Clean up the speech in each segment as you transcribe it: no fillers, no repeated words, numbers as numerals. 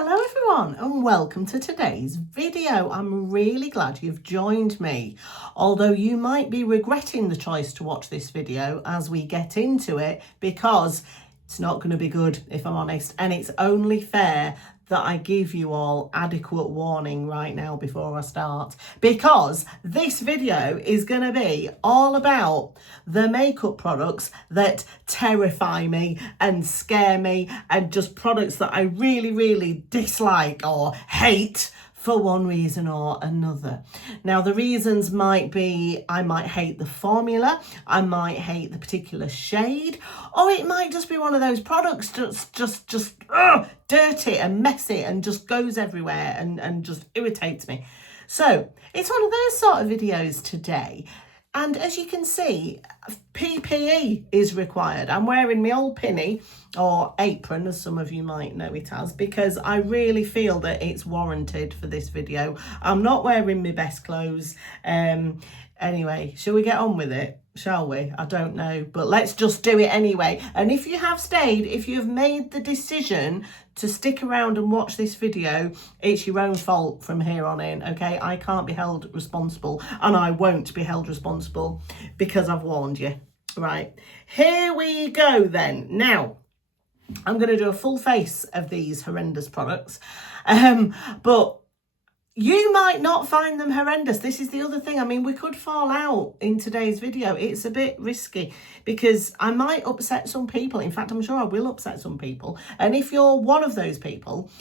Hello everyone and welcome to today's video. I'm really glad you've joined me, although you might be regretting the choice to watch this video as we get into it, because it's not going to be good, if I'm honest, and it's only fair that I give you all adequate warning right now before I start, because this video is going to be all about the makeup products that terrify me and scare me, and just products that I really dislike or hate for one reason or another. Now, the reasons might be I might hate the formula, I might hate the particular shade, or it might just be one of those products that's just dirty and messy and just goes everywhere and just irritates me. So it's one of those sort of videos today. And as you can see, PPE is required. I'm wearing my old pinny, or apron as some of you might know it as, because I really feel that it's warranted for this video. I'm not wearing my best clothes. Anyway, shall we get on with it? Shall we? I don't know, but let's just do it anyway. And if you have stayed, if you've made the decision to stick around and watch this video, it's your own fault from here on in, okay? I can't be held responsible, and I won't be held responsible because I've warned you. Right, here we go then. Now, I'm going to do a full face of these horrendous products, but you might not find them horrendous. This is the other thing. I mean, we could fall out in today's video. It's a bit risky because I might upset some people. In fact, I'm sure I will upset some people. And if you're one of those people,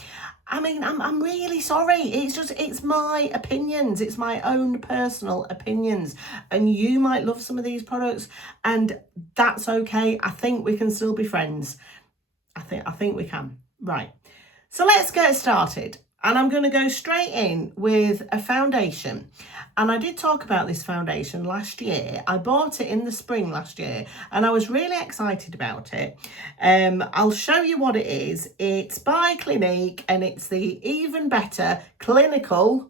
I mean, I'm really sorry. It's my opinions. It's my own personal opinions. And you might love some of these products, and that's okay. I think we can still be friends. I think we can. Right. So let's get started. And I'm going to go straight in with a foundation. And I did talk about this foundation last year. I bought it in the spring last year and I was really excited about it. I'll show you what it is. It's by Clinique and it's the Even Better Clinical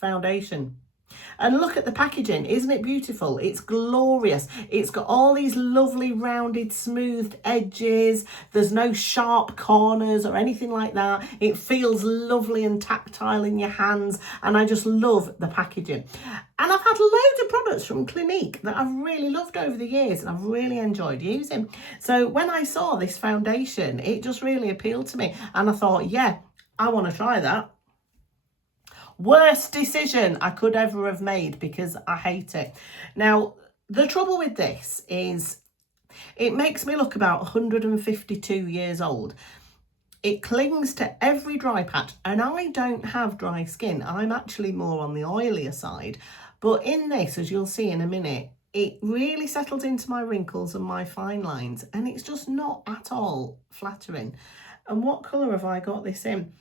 Foundation. And look at the packaging, isn't it beautiful? It's glorious. It's got all these lovely rounded smoothed edges. There's no sharp corners or anything like that. It feels lovely and tactile in your hands, and I just love the packaging. And I've had loads of products from Clinique that I've really loved over the years and I've really enjoyed using. So when I saw this foundation, it just really appealed to me, and I thought, yeah, I want to try that. Worst decision I could ever have made because I hate it. Now, the trouble with this is it makes me look about 152 years old. It clings to every dry patch, and I don't have dry skin. I'm actually more on the oilier side. But in this, as you'll see in a minute, it really settles into my wrinkles and my fine lines, and it's just not at all flattering. And what colour have I got this in?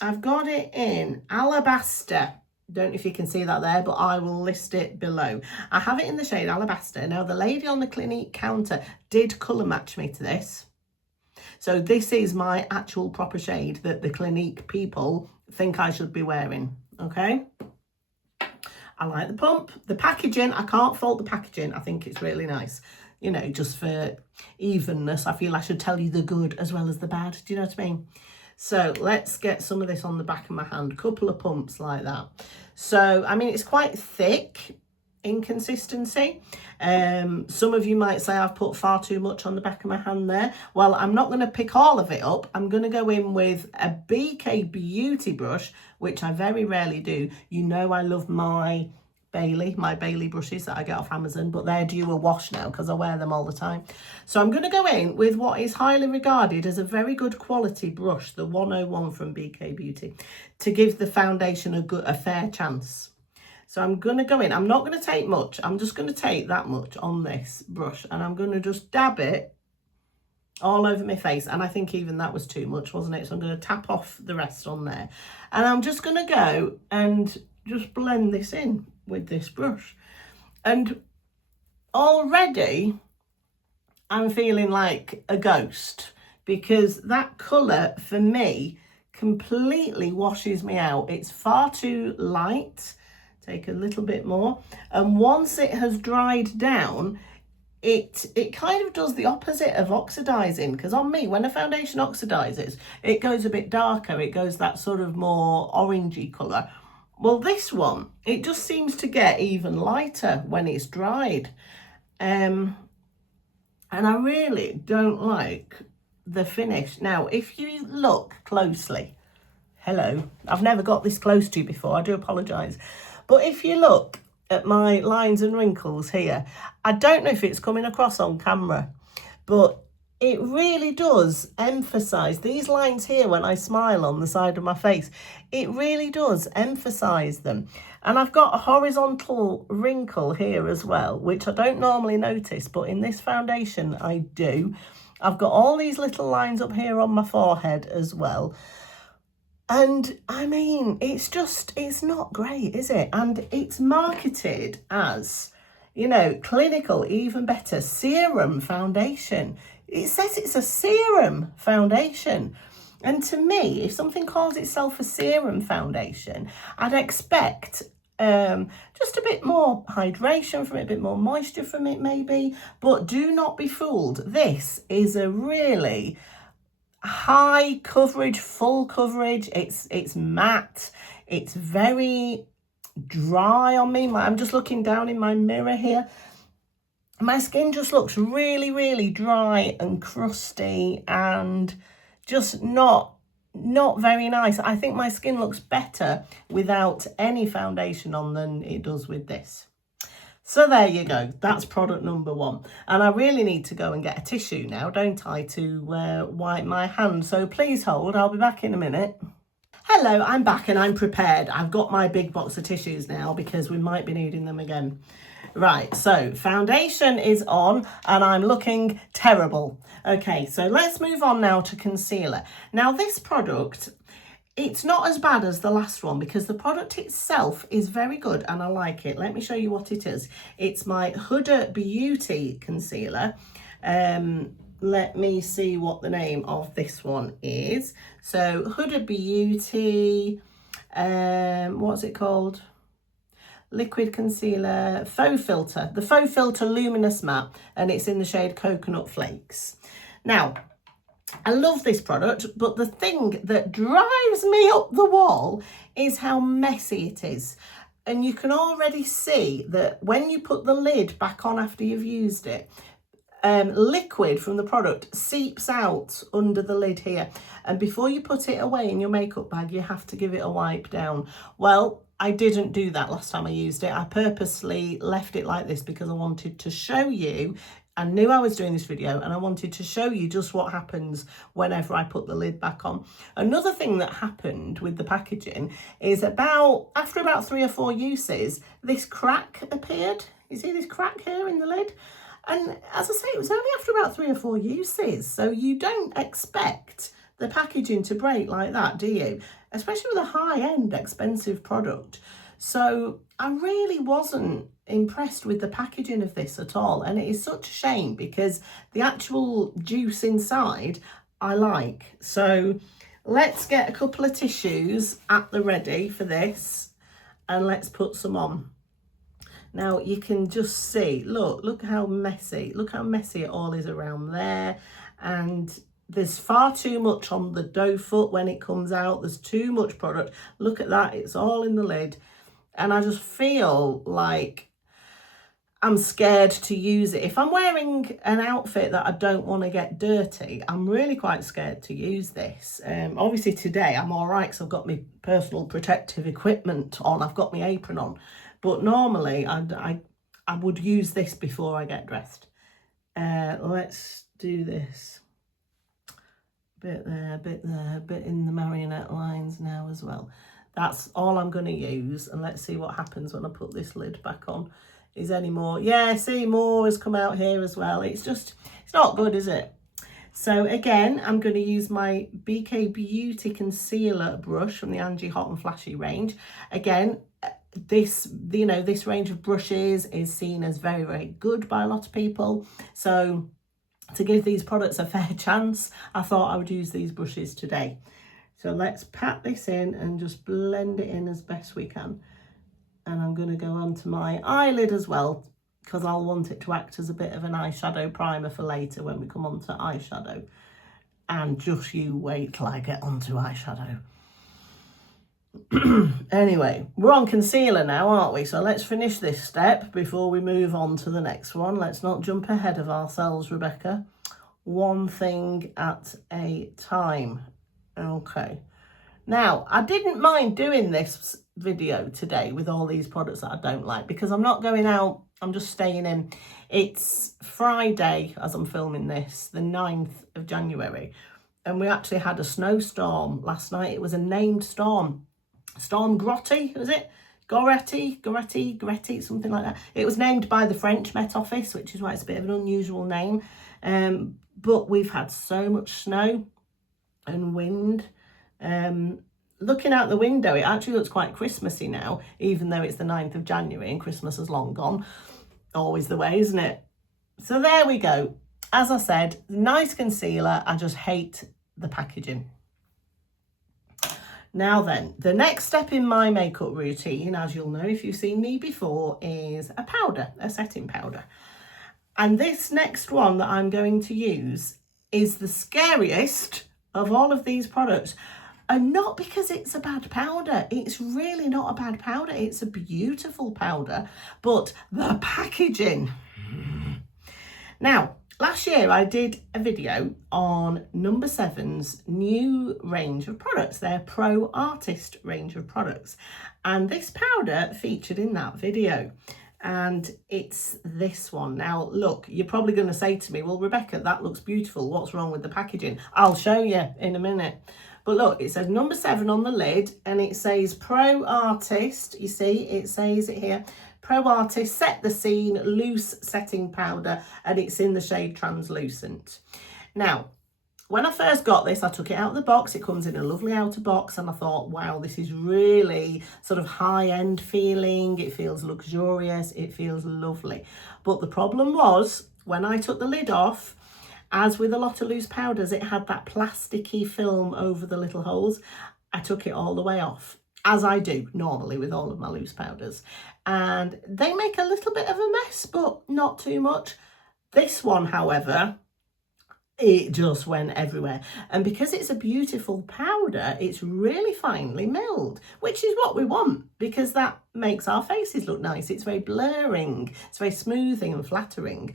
I've got it in Alabaster. Don't know if you can see that there, but I will list it below. I have it in the shade Alabaster. Now, the lady on the Clinique counter did colour match me to this. So this is my actual proper shade that the Clinique people think I should be wearing, okay? I like the pump. The packaging, I can't fault the packaging. I think it's really nice. You know, just for evenness, I feel I should tell you the good as well as the bad. Do you know what I mean? So let's get some of this on the back of my hand, couple of pumps like that. So, I mean, it's quite thick in consistency. Some of you might say I've put far too much on the back of my hand there. Well, I'm not going to pick all of it up. I'm going to go in with a BK Beauty brush, which I very rarely do. You know I love my Bailey brushes that I get off Amazon, but they're due a wash now because I wear them all the time. So I'm going to go in with what is highly regarded as a very good quality brush, the 101 from BK Beauty, to give the foundation a fair chance. So I'm going to go in. I'm not going to take much. I'm just going to take that much on this brush, and I'm going to just dab it all over my face. And I think even that was too much, wasn't it? So I'm going to tap off the rest on there, and I'm just going to go and just blend this in with this brush. And already I'm feeling like a ghost, because that colour for me completely washes me out. It's far too light. Take a little bit more, and once it has dried down, it kind of does the opposite of oxidizing, because on me, when a foundation oxidizes, it goes a bit darker. It goes that sort of more orangey colour. Well, this one, it just seems to get even lighter when it's dried. And I really don't like the finish. Now, if you look closely, hello, I've never got this close to you before, I do apologise. But if you look at my lines and wrinkles here, I don't know if it's coming across on camera, but it really does emphasize these lines here when I smile on the side of my face. It really does emphasize them. And I've got a horizontal wrinkle here as well, which I don't normally notice, but in this foundation I do. I've got all these little lines up here on my forehead as well. And I mean, it's not great, is it? And it's marketed as, you know, clinical, even better, serum foundation. It says it's a serum foundation. And to me, if something calls itself a serum foundation, I'd expect just a bit more hydration from it, a bit more moisture from it maybe. But do not be fooled. This is a really high coverage, full coverage. It's matte. It's very dry on me. I'm just looking down in my mirror here. My skin just looks really, really dry and crusty and just not very nice. I think my skin looks better without any foundation on than it does with this. So there you go, that's product number one. And I really need to go and get a tissue now, don't I, to wipe my hand. So please hold, I'll be back in a minute. Hello, I'm back and I'm prepared. I've got my big box of tissues now because we might be needing them again. Right, so foundation is on and I'm looking terrible. Okay, so let's move on now to concealer. Now this product, it's not as bad as the last one because the product itself is very good and I like it. Let me show you what it is. It's my Huda Beauty concealer. Let me see what the name of this one is. So Huda Beauty, what's it called? Liquid concealer, faux filter. The faux filter luminous matte, and it's in the shade Coconut Flakes. Now, I love this product, but the thing that drives me up the wall is how messy it is. And you can already see that when you put the lid back on after you've used it, liquid from the product seeps out under the lid here. And before you put it away in your makeup bag, you have to give it a wipe down. Well, I didn't do that last time I used it. I purposely left it like this because I wanted to show you. I knew I was doing this video and I wanted to show you just what happens whenever I put the lid back on. Another thing that happened with the packaging is after about 3 or 4 uses, this crack appeared. You see this crack here in the lid? And as I say, it was only after about 3 or 4 uses. So you don't expect the packaging to break like that, do you? Especially with a high-end, expensive product. So I really wasn't impressed with the packaging of this at all. And it is such a shame because the actual juice inside I like. So let's get a couple of tissues at the ready for this and let's put some on. Now you can just see, look how messy it all is around there. And there's far too much on the doe foot when it comes out. There's too much product. Look at that, it's all in the lid. And I just feel like I'm scared to use it. If I'm wearing an outfit that I don't want to get dirty, I'm really quite scared to use this. Obviously today I'm all right because I've got my personal protective equipment on. I've got my apron on. But normally I would use this before I get dressed. Let's do this. Bit there, bit in the marionette lines now as well. That's all I'm going to use. And let's see what happens when I put this lid back on. Is any more? Yeah, see, more has come out here as well. It's not good, is it? So again, I'm going to use my BK Beauty concealer brush from the Angie Hot and Flashy range. Again, this range of brushes is seen as very, very good by a lot of people. So to give these products a fair chance, I thought I would use these brushes today. So let's pat this in and just blend it in as best we can. And I'm going to go onto my eyelid as well because I'll want it to act as a bit of an eyeshadow primer for later when we come on to eyeshadow. And just you wait till I get onto eyeshadow. Anyway, we're on concealer now, aren't we? So let's finish this step before we move on to the next one. Let's not jump ahead of ourselves, Rebecca. One thing at a time. Okay. Now, I didn't mind doing this video today with all these products that I don't like, because I'm not going out, I'm just staying in. It's Friday as I'm filming this, the 9th of January, and we actually had a snowstorm last night. It was a named storm. Storm Grotti, was it? Goretti, something like that. It was named by the French Met Office, which is why it's a bit of an unusual name. But we've had so much snow and wind. Looking out the window, it actually looks quite Christmassy now, even though it's the 9th of January and Christmas is long gone. Always the way, isn't it? So there we go. As I said, nice concealer. I just hate the packaging. Now then, the next step in my makeup routine, as you'll know if you've seen me before, is a powder, a setting powder. And this next one that I'm going to use is the scariest of all of these products. And not because it's a bad powder. It's really not a bad powder. It's a beautiful powder, but the packaging. Now, last year I did a video on No. 7's new range of products, their Pro Artist range of products. And this powder featured in that video. And it's this one. Now, look, you're probably going to say to me, well, Rebecca, that looks beautiful. What's wrong with the packaging? I'll show you in a minute. But look, it says No. 7 on the lid and it says Pro Artist. You see, it says it here. Pro Artist, Set the Scene, Loose Setting Powder, and it's in the shade Translucent. Now, when I first got this, I took it out of the box. It comes in a lovely outer box and I thought, wow, this is really sort of high-end feeling. It feels luxurious. It feels lovely. But the problem was, when I took the lid off, as with a lot of loose powders, it had that plasticky film over the little holes. I took it all the way off, as I do normally with all of my loose powders. And they make a little bit of a mess, but not too much. This one, however, it just went everywhere. And because it's a beautiful powder, it's really finely milled, which is what we want, because that makes our faces look nice. It's very blurring, it's very smoothing and flattering.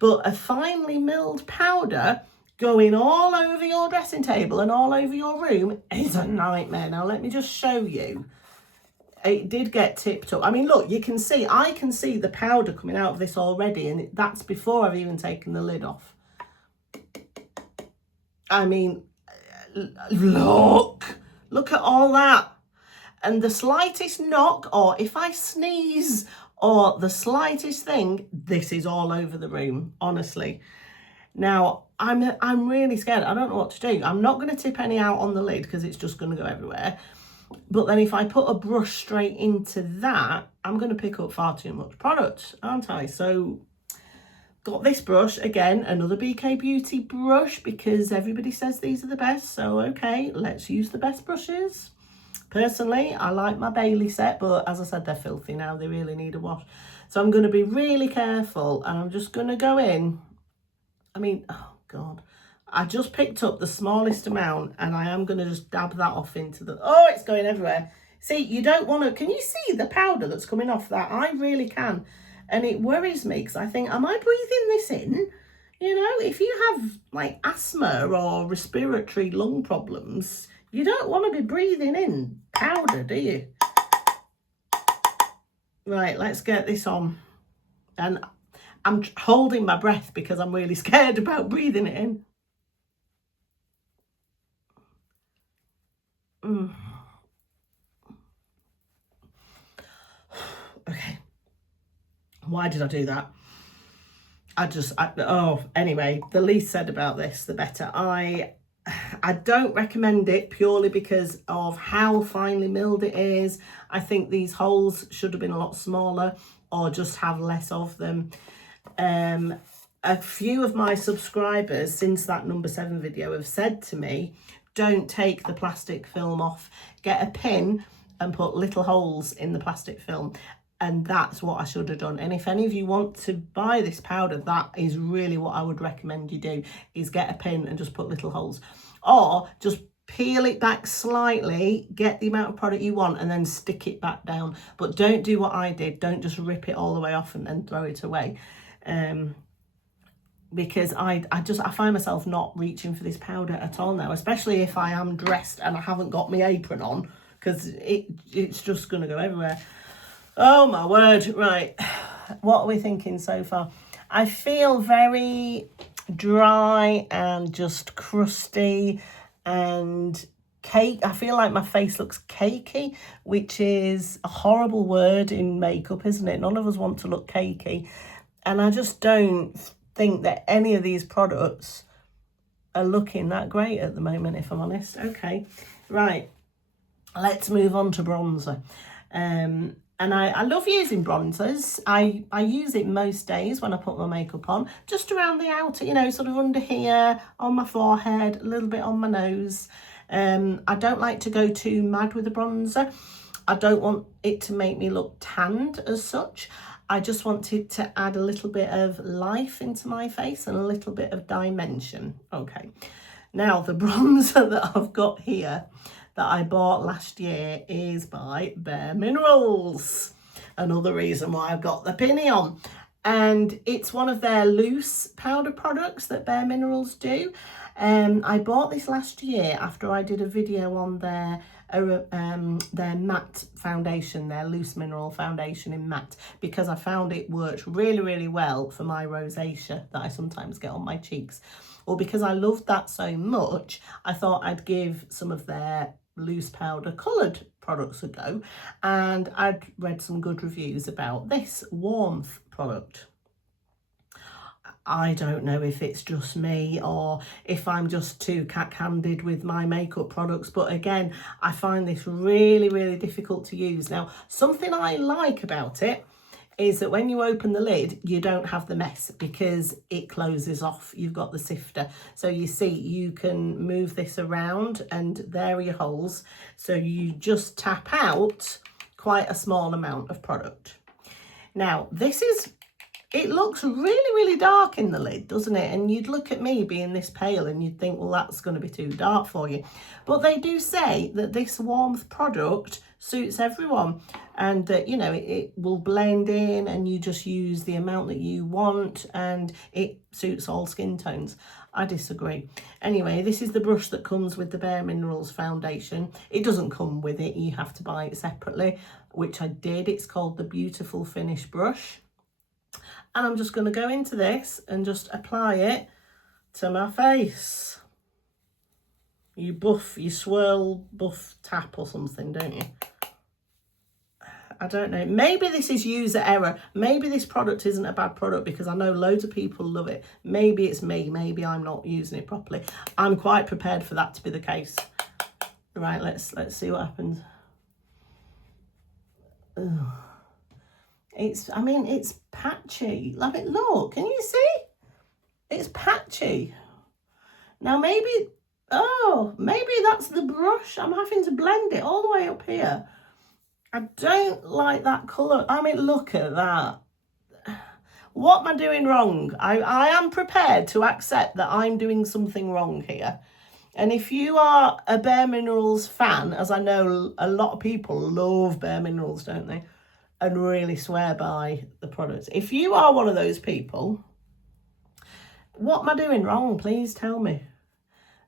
But a finely milled powder going all over your dressing table and all over your room is a nightmare. Now, let me just show you. It did get tipped up. I mean, look, you can see, I can see the powder coming out of this already, and that's before I've even taken the lid off. I mean, look at all that. And the slightest knock, or if I sneeze, or the slightest thing, this is all over the room, honestly. Now, I'm really scared. I don't know what to do. I'm not going to tip any out on the lid because it's just going to go everywhere. But then if I put a brush straight into that, I'm going to pick up far too much product, aren't I? So, got this brush, again, another BK Beauty brush, because everybody says these are the best. So, okay, let's use the best brushes. Personally, I like my Bailey set, but as I said, they're filthy now. They really need a wash. So I'm going to be really careful, and I'm just going to go in. I mean, oh God, I just picked up the smallest amount, and I am going to just dab that off into the, oh, it's going everywhere. See, you don't want to, can you see the powder that's coming off that? I really can. And it worries me because I think, am I breathing this in? You know, if you have like asthma or respiratory lung problems, you don't want to be breathing in powder, do you? Right, let's get this on. And I'm holding my breath because I'm really scared about breathing it in. Okay. Why did I do that? Anyway, the least said about this, the better. I don't recommend it purely because of how finely milled it is. I think these holes should have been a lot smaller or just have less of them. A few of my subscribers since that No. 7 video have said to me, don't take the plastic film off, get a pin and put little holes in the plastic film. And that's what I should have done. And if any of you want to buy this powder, that is really what I would recommend you do, is get a pin and just put little holes. Or just peel it back slightly, get the amount of product you want, and then stick it back down. But don't do what I did. Don't just rip it all the way off and then throw it away. Because I find myself not reaching for this powder at all now, especially if I am dressed and I haven't got my apron on, because it's just going to go everywhere. Oh my word. Right, what are we thinking so far? I feel very dry and just crusty and cake. I feel like my face looks cakey, which is a horrible word in makeup, isn't it? None of us want to look cakey, and I just don't think that any of these products are looking that great at the moment, if I'm honest. Okay, right, let's move on to bronzer. And I love using bronzers. I use it most days when I put my makeup on, just around the outer, you know, sort of under here, on my forehead, a little bit on my nose. I don't like to go too mad with the bronzer. I don't want it to make me look tanned as such. I just want it to add a little bit of life into my face and a little bit of dimension. Okay, now the bronzer that I've got here that I bought last year is by Bare Minerals. Another reason why I've got the pinny on. And it's one of their loose powder products that Bare Minerals do. I bought this last year after I did a video on their matte foundation, their loose mineral foundation in matte, because I found it works really, really well for my rosacea that I sometimes get on my cheeks. Well, because I loved that so much, I thought I'd give some of their loose powder coloured products a go, and I'd read some good reviews about this warmth product. I don't know if it's just me or if I'm just too cack-handed with my makeup products, but again, I find this really, really difficult to use. Now, something I like about it is that when you open the lid, you don't have the mess because it closes off. You've got the sifter. So you see, you can move this around and there are your holes. So you just tap out quite a small amount of product. Now, it looks really, really dark in the lid, doesn't it? And you'd look at me being this pale and you'd think, well, that's going to be too dark for you. But they do say that this warmth product suits everyone, and that, you know, it will blend in and you just use the amount that you want and it suits all skin tones. I disagree. Anyway, this is the brush that comes with the Bare Minerals foundation. It doesn't come with it, you have to buy it separately, which I did. It's called the Beautiful Finish brush. And I'm just going to go into this and just apply it to my face. You swirl, buff, tap or something, don't you? I don't know. Maybe this is user error. Maybe this product isn't a bad product because I know loads of people love it. Maybe it's me. Maybe I'm not using it properly. I'm quite prepared for that to be the case. Right, let's see what happens. Ugh. It's patchy. Love it. Look, can you see? It's patchy. Now maybe that's the brush. I'm having to blend it all the way up here. I don't like that colour. I mean, look at that. What am I doing wrong? I am prepared to accept that I'm doing something wrong here. And if you are a Bare Minerals fan, as I know a lot of people love Bare Minerals, don't they? And really swear by the products. If you are one of those people, what am I doing wrong? Please tell me.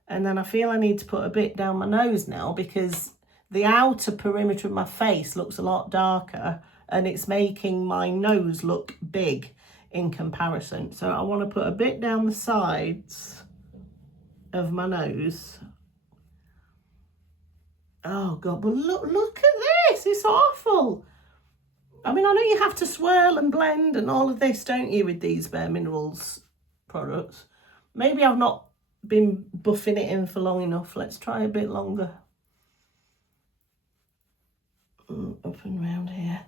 And then I feel I need to put a bit down my nose now because the outer perimeter of my face looks a lot darker and it's making my nose look big in comparison. So I want to put a bit down the sides of my nose. Oh God, but look at this, it's awful. I mean, I know you have to swirl and blend and all of this, don't you, with these Bare Minerals products. Maybe I've not been buffing it in for long enough. Let's try a bit longer. Up and round here.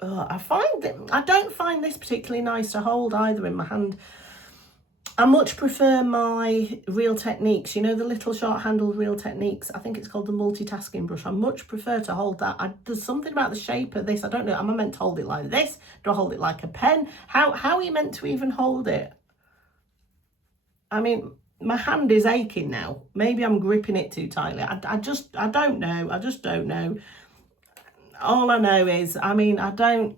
I don't find this particularly nice to hold either in my hand. I much prefer my Real Techniques, you know, the little short-handled Real Techniques. I think it's called the multitasking brush. I much prefer to hold that. There's something about the shape of this. I don't know. Am I meant to hold it like this? Do I hold it like a pen? How are you meant to even hold it? I mean, my hand is aching now. Maybe I'm gripping it too tightly. I don't know. I just don't know. All I know is, I mean, I don't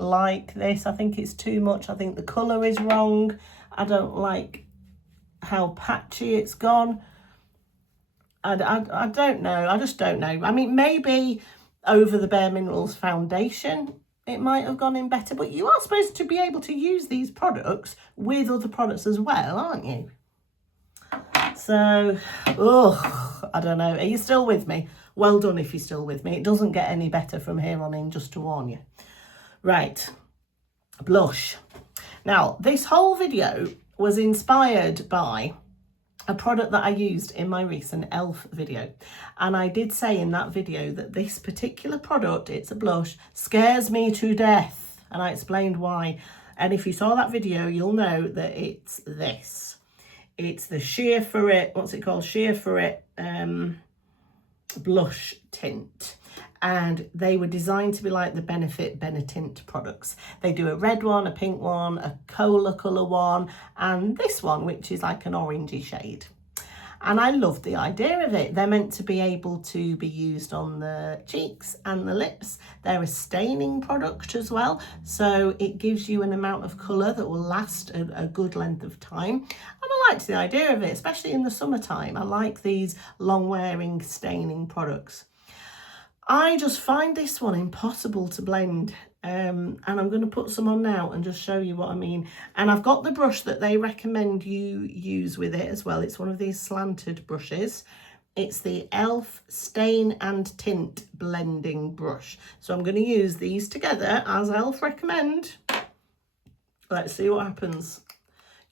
like this. I think it's too much. I think the colour is wrong. I don't like how patchy it's gone. I don't know. I just don't know. I mean, maybe over the Bare Minerals foundation, it might have gone in better. But you are supposed to be able to use these products with other products as well, aren't you? So, I don't know. Are you still with me? Well done if you're still with me. It doesn't get any better from here on in, just to warn you. Right, blush. Now, this whole video was inspired by a product that I used in my recent e.l.f. video. And I did say in that video that this particular product, it's a blush, scares me to death. And I explained why. And if you saw that video, you'll know that it's this. It's the Sheer For It, what's it called? Sheer For It blush tint. And they were designed to be like the Benefit Benetint products. They do a red one, a pink one, a cola colour one, and this one, which is like an orangey shade. And I love the idea of it. They're meant to be able to be used on the cheeks and the lips. They're a staining product as well, so it gives you an amount of colour that will last a good length of time. And I liked the idea of it, especially in the summertime. I like these long-wearing staining products. I just find this one impossible to blend, and I'm going to put some on now and just show you what I mean. And I've got the brush that they recommend you use with it as well. It's one of these slanted brushes. It's the e.l.f. Stain and Tint Blending Brush. So I'm going to use these together as e.l.f. recommend. Let's see what happens.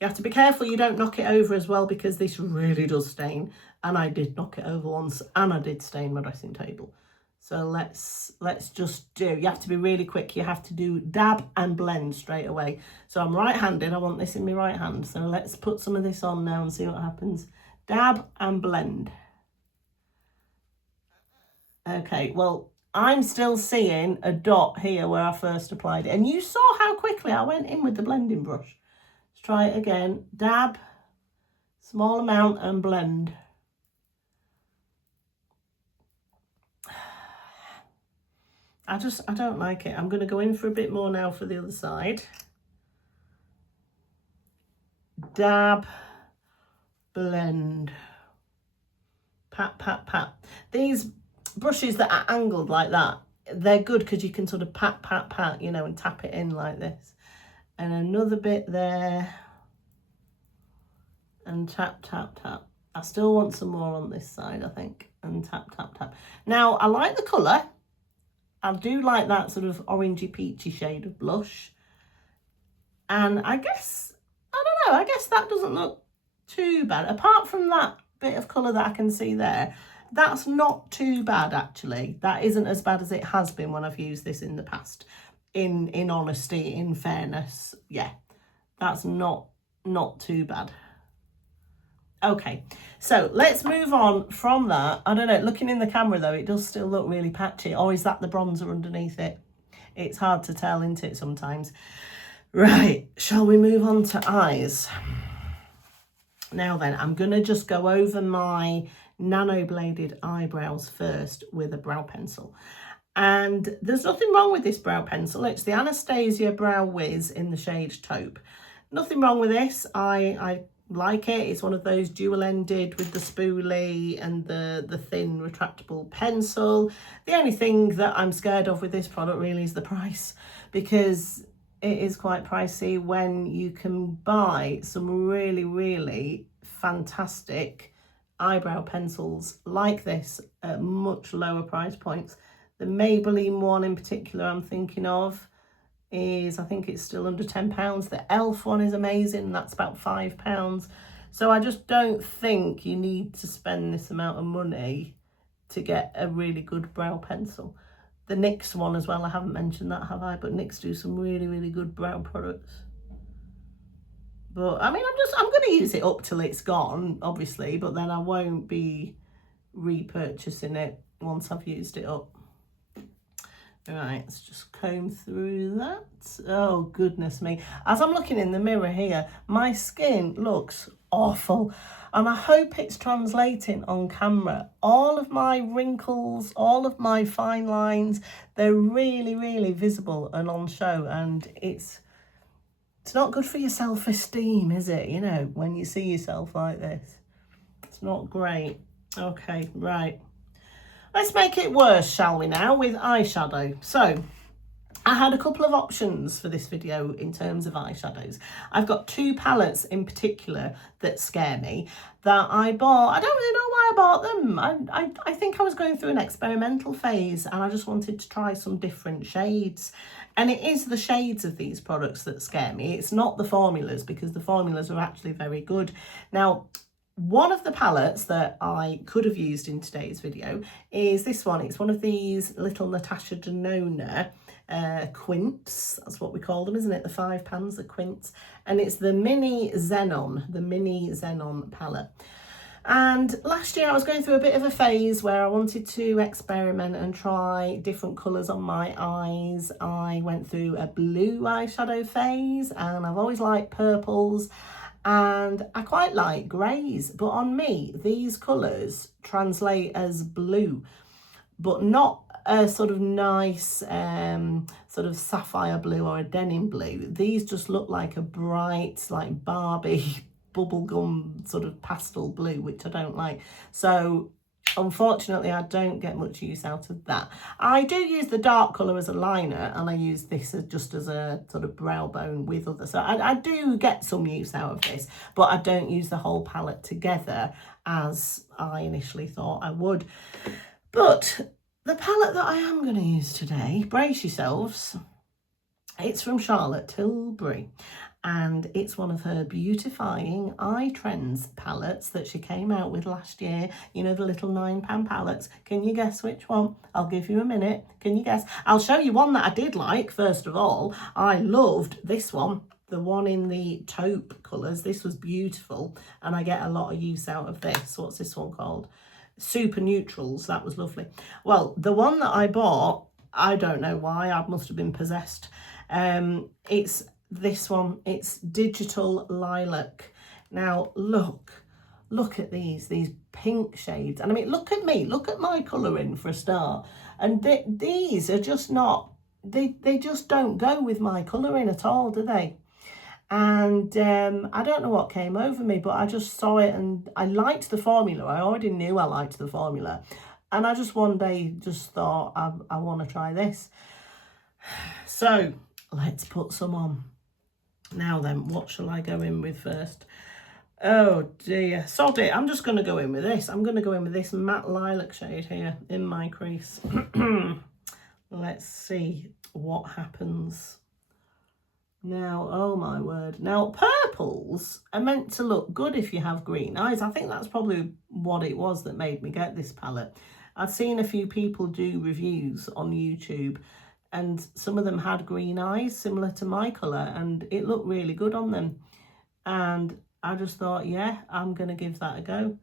You have to be careful you don't knock it over as well, because this really does stain. And I did knock it over once, and I did stain my dressing table. So let's just do, you have to be really quick. You have to do dab and blend straight away. So I'm right-handed, I want this in my right hand. So let's put some of this on now and see what happens. Dab and blend. Okay, well, I'm still seeing a dot here where I first applied it. And you saw how quickly I went in with the blending brush. Let's try it again. Dab, small amount, and blend. I don't like it. I'm going to go in for a bit more now for the other side. Dab, blend, pat, pat, pat. These brushes that are angled like that, they're good because you can sort of pat, pat, pat, you know, and tap it in like this. And another bit there. And tap, tap, tap. I still want some more on this side, I think. And tap, tap, tap. Now, I like the colour. I do like that sort of orangey peachy shade of blush. And I guess, I don't know, I guess that doesn't look too bad. Apart from that bit of colour that I can see there, that's not too bad actually. That isn't as bad as it has been when I've used this in the past. In honesty, in fairness, yeah, that's not too bad. Okay, so let's move on from that. I don't know, looking in the camera though, it does still look really patchy. Or is that the bronzer underneath it? It's hard to tell, isn't it, sometimes? Right, shall we move on to eyes? Now then, I'm going to just go over my nano bladed eyebrows first with a brow pencil. And there's nothing wrong with this brow pencil. It's the Anastasia Brow Wiz in the shade Taupe. Nothing wrong with this. I like it. It's one of those dual-ended with the spoolie and the thin retractable pencil. The only thing that I'm scared of with this product really is the price, because it is quite pricey when you can buy some really, really fantastic eyebrow pencils like this at much lower price points. The Maybelline one in particular I'm thinking of is, I think it's still under £10. The e.l.f. one is amazing, that's about £5. So I just don't think you need to spend this amount of money to get a really good brow pencil. The NYX one as well, I haven't mentioned that, have I? But NYX do some really, really good brow products. But I mean, I'm going to use it up till it's gone, obviously, but then I won't be repurchasing it once I've used it up. Right, let's just comb through that. Oh, goodness me. As I'm looking in the mirror here, my skin looks awful. And I hope it's translating on camera. All of my wrinkles, all of my fine lines, they're really, really visible and on show. And it's not good for your self-esteem, is it? You know, when you see yourself like this. It's not great. Okay, right. Let's make it worse, shall we now, with eyeshadow. So, I had a couple of options for this video in terms of eyeshadows. I've got two palettes in particular that scare me that I bought. I don't really know why I bought them. I think I was going through an experimental phase and I just wanted to try some different shades. And it is the shades of these products that scare me. It's not the formulas, because the formulas are actually very good. Now, one of the palettes that I could have used in today's video is this one. It's one of these little Natasha Denona quints. That's what we call them, isn't it? The 5 pans, the quints. And it's the Mini Xenon palette. And last year I was going through a bit of a phase where I wanted to experiment and try different colours on my eyes. I went through a blue eyeshadow phase, and I've always liked purples. And I quite like greys, but on me, these colours translate as blue, but not a sort of nice sort of sapphire blue or a denim blue. These just look like a bright, like Barbie bubblegum sort of pastel blue, which I don't like. So unfortunately, I don't get much use out of that. I do use the dark colour as a liner, and I use this just as a sort of brow bone with other. So I do get some use out of this, but I don't use the whole palette together as I initially thought I would. But the palette that I am going to use today, brace yourselves, it's from Charlotte Tilbury. And it's one of her beautifying eye trends palettes that she came out with last year. You know, the little £9 palettes. Can you guess which one? I'll give you a minute. Can you guess? I'll show you one that I did like, first of all. I loved this one, the one in the taupe colours. This was beautiful, and I get a lot of use out of this. What's this one called? Super Neutrals. That was lovely. Well, the one that I bought, I don't know why. I must have been possessed. It's this one. It's Digital Lilac. Now look at these pink shades, and I mean, look at me, look at my colouring for a start, and these are just not, they just don't go with my colouring at all, do they? And I don't know what came over me, but I just saw it and I liked the formula. I already knew I liked the formula, and I just one day just thought I want to try this. So let's put some on. Now then, what shall I go in with first? Oh dear, sod it. I'm just going to go in with this. I'm going to go in with this matte lilac shade here in my crease. Let's see what happens. Now, oh my word. Now, purples are meant to look good if you have green eyes. I think that's probably what it was that made me get this palette. I've seen a few people do reviews on YouTube, and some of them had green eyes similar to my colour, and it looked really good on them. And I just thought, yeah, I'm going to give that a go.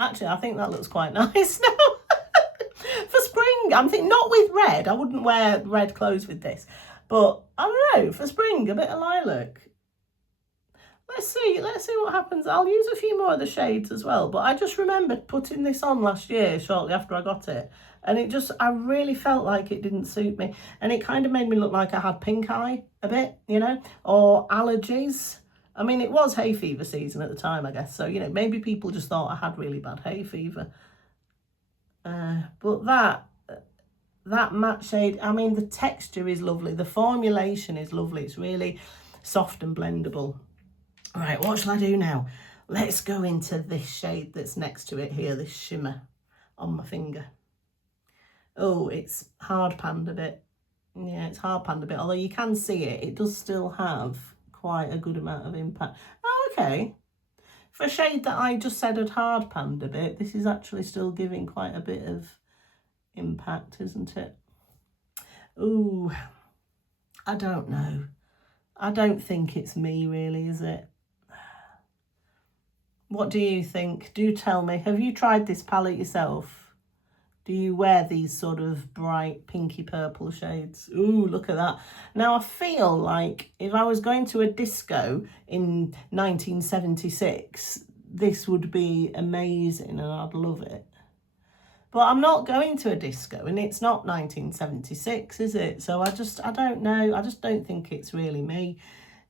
Actually, I think that looks quite nice now. For spring, I'm thinking, not with red. I wouldn't wear red clothes with this. But, I don't know, for spring, a bit of lilac. Let's see what happens. I'll use a few more of the shades as well. But I just remembered putting this on last year, shortly after I got it. And it just, I really felt like it didn't suit me. And it kind of made me look like I had pink eye a bit, you know, or allergies. I mean, it was hay fever season at the time, I guess. So, you know, maybe people just thought I had really bad hay fever. But that matte shade, I mean, the texture is lovely. The formulation is lovely. It's really soft and blendable. All right, what shall I do now? Let's go into this shade that's next to it here, this shimmer on my finger. Oh, it's hard panned a bit. Yeah, it's hard panned a bit. Although you can see it, it does still have quite a good amount of impact. Oh, okay. For a shade that I just said had hard panned a bit, this is actually still giving quite a bit of impact, isn't it? Ooh, I don't know. I don't think it's me really, is it? What do you think? Do tell me. Have you tried this palette yourself? Do you wear these sort of bright pinky purple shades? Ooh, look at that. Now, I feel like if I was going to a disco in 1976, this would be amazing and I'd love it. But I'm not going to a disco and it's not 1976, is it? So I don't know. I just don't think it's really me.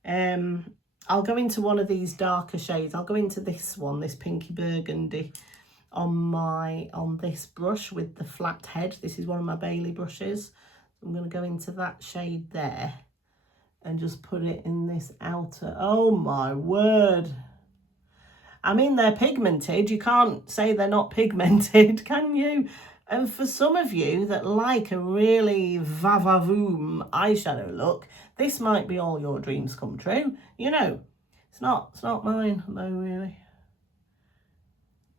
I'll go into one of these darker shades. I'll go into this one, this pinky burgundy, on this brush with the flat head. This is one of my Bailey brushes. I'm going to go into that shade there and just put it in this outer. Oh my word. I mean, they're pigmented. You can't say they're not pigmented, can you? And for some of you that like a really va-va-voom eyeshadow look, this might be all your dreams come true. You know, it's not mine though, really.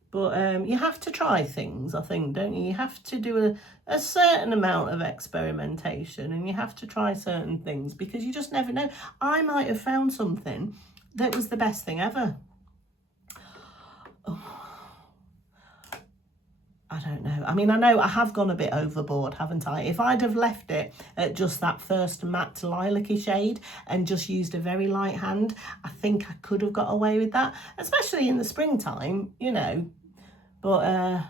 But you have to try things, I think, don't you? You have to do a certain amount of experimentation and you have to try certain things because you just never know. I might have found something that was the best thing ever. I don't know. I mean, I know I have gone a bit overboard, haven't I? If I'd have left it at just that first matte lilac-y shade and just used a very light hand, I think I could have got away with that, especially in the springtime, you know. But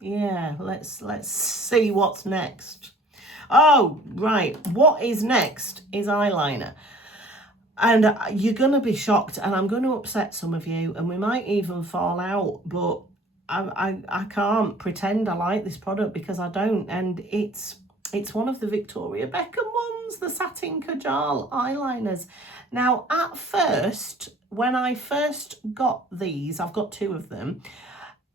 yeah, let's see what's next. Oh, right. What is next is eyeliner. And you're going to be shocked and I'm going to upset some of you and we might even fall out, but I can't pretend I like this product because I don't. And it's one of the Victoria Beckham ones, the Satin Kajal eyeliners. Now, at first, when I first got these, I've got two of them,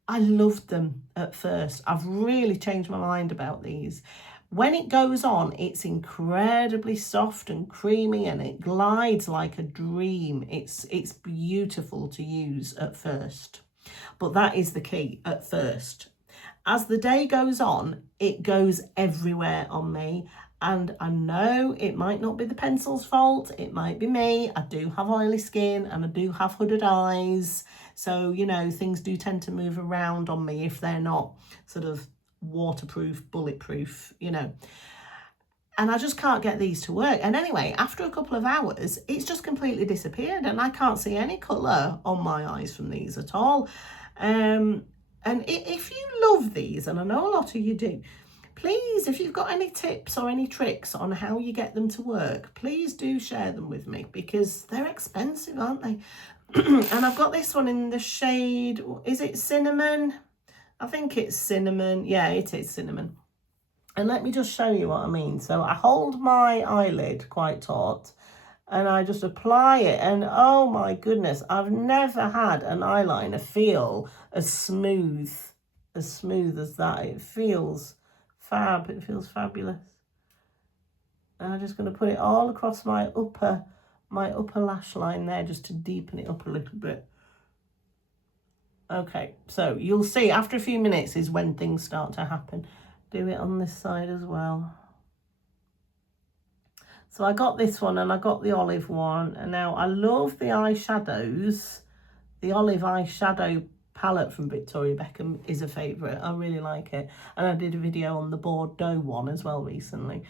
I loved them at first. I've really changed my mind about these. When it goes on, it's incredibly soft and creamy and it glides like a dream. It's beautiful to use at first. But that is the key, at first. As the day goes on, it goes everywhere on me. And I know it might not be the pencil's fault. It might be me. I do have oily skin and I do have hooded eyes. So, you know, things do tend to move around on me if they're not sort of waterproof, bulletproof, you know. And I just can't get these to work. And anyway, after a couple of hours, it's just completely disappeared and I can't see any colour on my eyes from these at all. And if you love these, and I know a lot of you do, please, if you've got any tips or any tricks on how you get them to work, please do share them with me because they're expensive, aren't they? And I've got this one in the shade, is it cinnamon? I think it's cinnamon. Yeah, it is cinnamon. And let me just show you what I mean. So I hold my eyelid quite taut and I just apply it. And oh my goodness, I've never had an eyeliner feel as smooth as that. It feels fab. It feels fabulous. And I'm just going to put it all across my upper lash line there just to deepen it up a little bit. Okay, so you'll see after a few minutes is when things start to happen. Do it on this side as well. So I got this one and I got the olive one. And now I love the eyeshadows. The olive eyeshadow palette from Victoria Beckham is a favourite. I really like it. And I did a video on the Bordeaux one as well recently.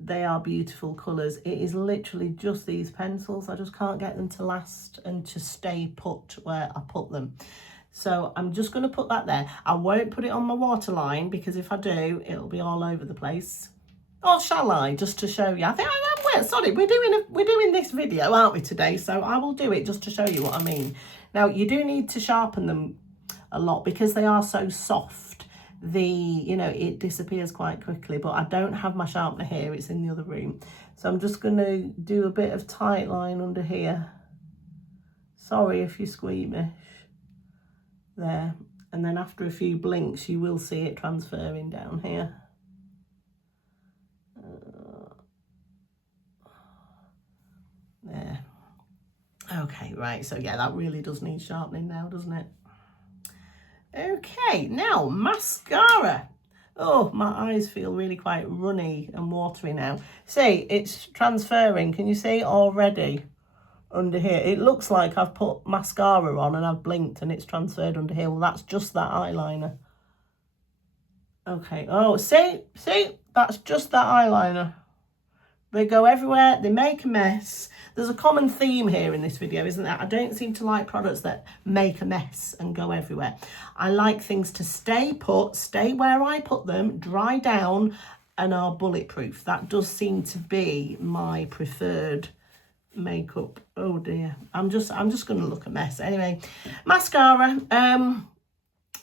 They are beautiful colours. It is literally just these pencils. I just can't get them to last and to stay put where I put them. So I'm just going to put that there. I won't put it on my waterline because if I do, it'll be all over the place. Or shall I, just to show you? I think sorry, we're doing this video, aren't we, today? So I will do it just to show you what I mean. Now, you do need to sharpen them a lot because they are so soft. It disappears quite quickly, but I don't have my sharpener here. It's in the other room. So I'm just going to do a bit of tight line under here. Sorry if you're squeamish. There. And then after a few blinks, you will see it transferring down here. There. Okay, right. So yeah, that really does need sharpening now, doesn't it? Okay, now mascara. Oh, my eyes feel really quite runny and watery now. See, it's transferring. Can you see already under here? It looks like I've put mascara on and I've blinked and it's transferred under here. Well, that's just that eyeliner. Okay. Oh, see, that's just that eyeliner. They go everywhere. They make a mess. There's a common theme here in this video, isn't there? I don't seem to like products that make a mess and go everywhere. I like things to stay put, stay where I put them, dry down, and are bulletproof. That does seem to be my preferred makeup. Oh dear. I'm just going to look a mess. Anyway, mascara.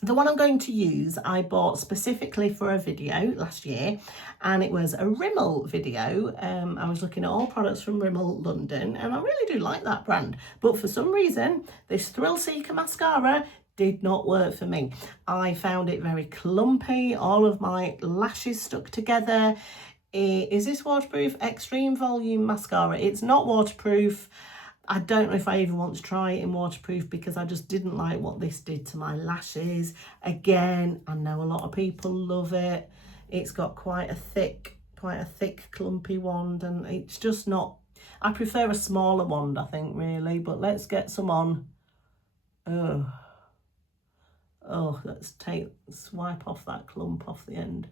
The one I'm going to use, I bought specifically for a video last year, and it was a Rimmel video. I was looking at all products from Rimmel London, and I really do like that brand. But for some reason, this Thrill Seeker mascara did not work for me. I found it very clumpy. All of my lashes stuck together. Is this waterproof? Extreme Volume Mascara. It's not waterproof. I don't know if I even want to try it in waterproof because I just didn't like what this did to my lashes. Again, I know a lot of people love it. It's got quite a thick clumpy wand, and it's just not, I prefer a smaller wand, I think, really. But let's get some on. Oh, let's swipe off that clump off the end.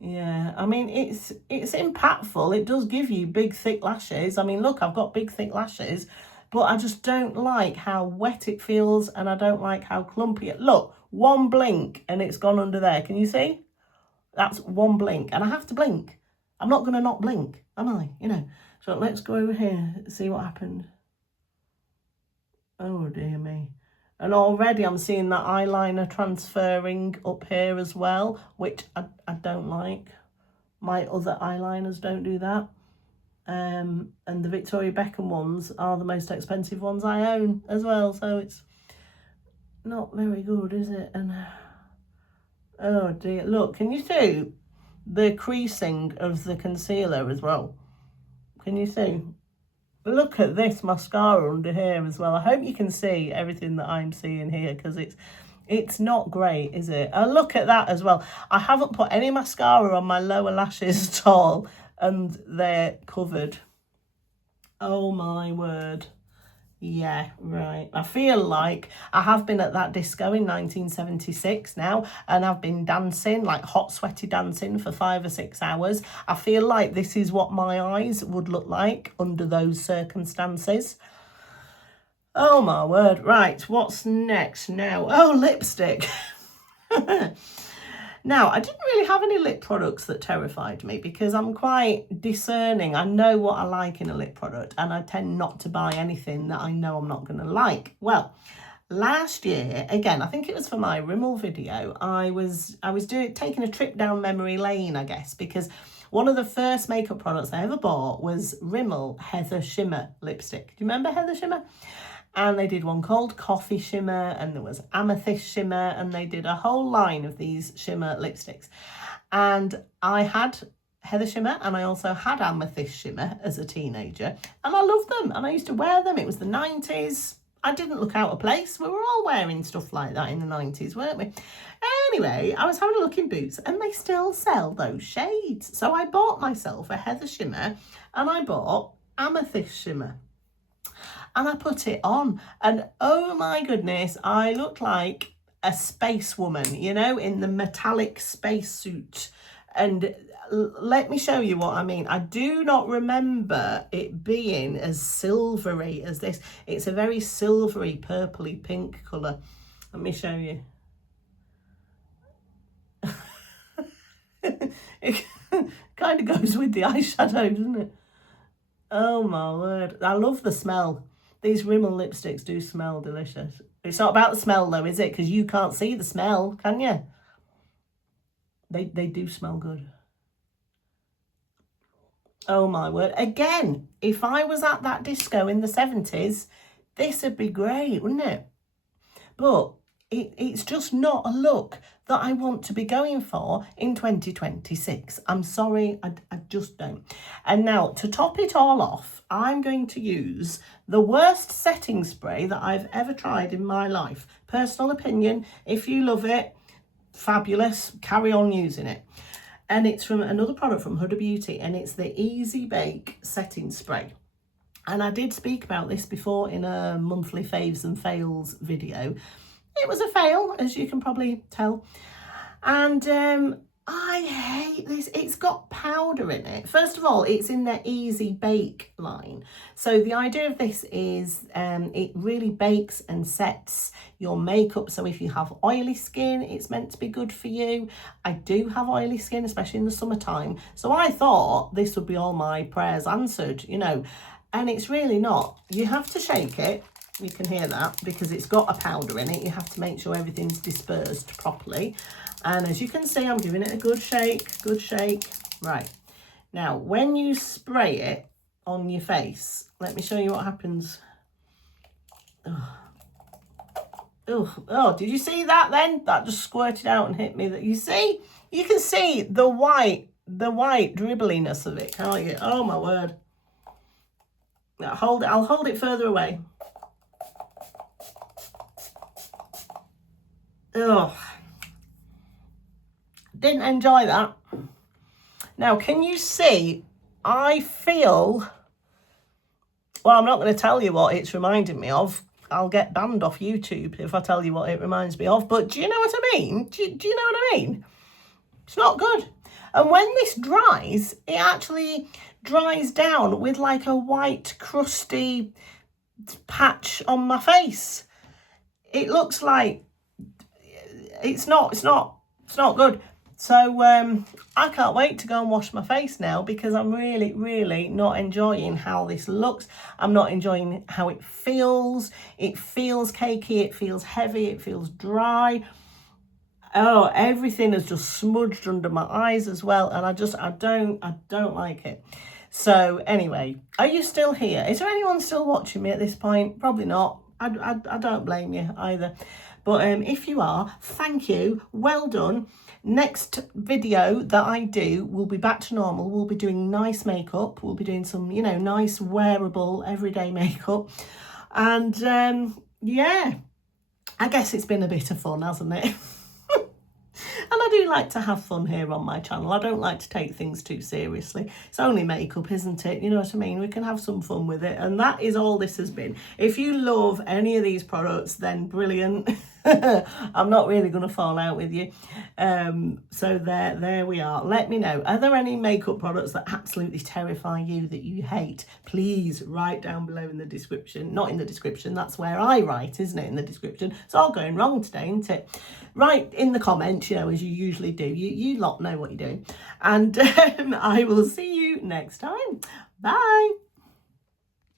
Yeah, I mean, it's impactful. It does give you big, thick lashes. I mean, look, I've got big, thick lashes, but I just don't like how wet it feels, and I don't like how clumpy it... Look, one blink and it's gone under there. Can you see? That's one blink, and I have to blink. I'm not going to not blink, am I? You know. So let's go over here and see what happened. Oh, dear me. And already I'm seeing that eyeliner transferring up here as well, which I don't like. My other eyeliners don't do that. And the Victoria Beckham ones are the most expensive ones I own as well. So it's not very good, is it? And oh dear, look, can you see the creasing of the concealer as well? Can you see? Look at this mascara under here as well. I hope you can see everything that I'm seeing here, because it's not great, is it? And look at that as well. I haven't put any mascara on my lower lashes at all, and they're covered. Oh my word. Yeah, right. I feel like I have been at that disco in 1976 now, and I've been dancing, like hot, sweaty dancing for 5 or 6 hours. I feel like this is what my eyes would look like under those circumstances. Oh my word. Right, what's next now? Oh, lipstick. Now, I didn't really have any lip products that terrified me because I'm quite discerning. I know what I like in a lip product, and I tend not to buy anything that I know I'm not going to like. Well, last year, again, I think it was for my Rimmel video, I was taking a trip down memory lane, I guess, because one of the first makeup products I ever bought was Rimmel Heather Shimmer lipstick. Do you remember Heather Shimmer? And they did one called Coffee Shimmer, and there was Amethyst Shimmer, and they did a whole line of these shimmer lipsticks. And I had Heather Shimmer, and I also had Amethyst Shimmer as a teenager, and I loved them, and I used to wear them. It was the 90s. I didn't look out of place. We were all wearing stuff like that in the 90s, weren't we? Anyway, I was having a look in Boots, and they still sell those shades. So I bought myself a Heather Shimmer, and I bought Amethyst Shimmer. And I put it on, and oh my goodness, I looked like a space woman, you know, in the metallic spacesuit. And let me show you what I mean. I do not remember it being as silvery as this. It's a very silvery, purpley pink colour. Let me show you. It kind of goes with the eyeshadow, doesn't it? Oh my word. I love the smell. These Rimmel lipsticks do smell delicious. It's not about the smell though, is it? Because you can't see the smell, can you? They do smell good. Oh my word. Again, if I was at that disco in the 70s, this would be great, wouldn't it? But it's just not a look that I want to be going for in 2026. I'm sorry, I just don't. And now, to top it all off, I'm going to use the worst setting spray that I've ever tried in my life. Personal opinion, if you love it, fabulous. Carry on using it. And it's from another product from Huda Beauty, and it's the Easy Bake Setting Spray. And I did speak about this before in a monthly faves and fails video. It was a fail, as you can probably tell. And I hate this. It's got powder in it. First of all, it's in the Easy Bake line. So the idea of this is it really bakes and sets your makeup. So if you have oily skin, it's meant to be good for you. I do have oily skin, especially in the summertime. So I thought this would be all my prayers answered, you know, and it's really not. You have to shake it. You can hear that because it's got a powder in it. You have to make sure everything's dispersed properly. And as you can see, I'm giving it a good shake, good shake. Right. Now, when you spray it on your face, let me show you what happens. Oh, did you see that then? That just squirted out and hit me. That you see? You can see the white dribbliness of it, can't you? Oh, my word. Now, I'll hold it further away. Oh, didn't enjoy that. Now, can you see? I feel, well, I'm not going to tell you what it's reminding me of. I'll get banned off YouTube if I tell you what it reminds me of. But do you know what I mean? Do you know what I mean? It's not good. And when this dries, it actually dries down with like a white, crusty patch on my face. It looks like it's not good. So I can't wait to go and wash my face now because I'm really not enjoying how this looks. I'm not enjoying how it feels. It feels cakey, it feels heavy, it feels dry. Oh, everything is just smudged under my eyes as well, and I don't like it. So anyway, are you still here? Is there anyone still watching me at this point? Probably not. I don't blame you either. But if you are, thank you. Well done. Next video that I do will be back to normal. We'll be doing nice makeup. We'll be doing some, you know, nice wearable everyday makeup. And yeah, I guess it's been a bit of fun, hasn't it? And I do like to have fun here on my channel. I don't like to take things too seriously. It's only makeup, isn't it? You know what I mean? We can have some fun with it. And that is all this has been. If you love any of these products, then brilliant. I'm not really going to fall out with you. So there we are. Let me know. Are there any makeup products that absolutely terrify you, that you hate? Please write down below in the description. Not in the description. That's where I write, isn't it? In the description. It's all going wrong today, isn't it? Write in the comments, you know, as you usually do. You lot know what you're doing. And I will see you next time. Bye.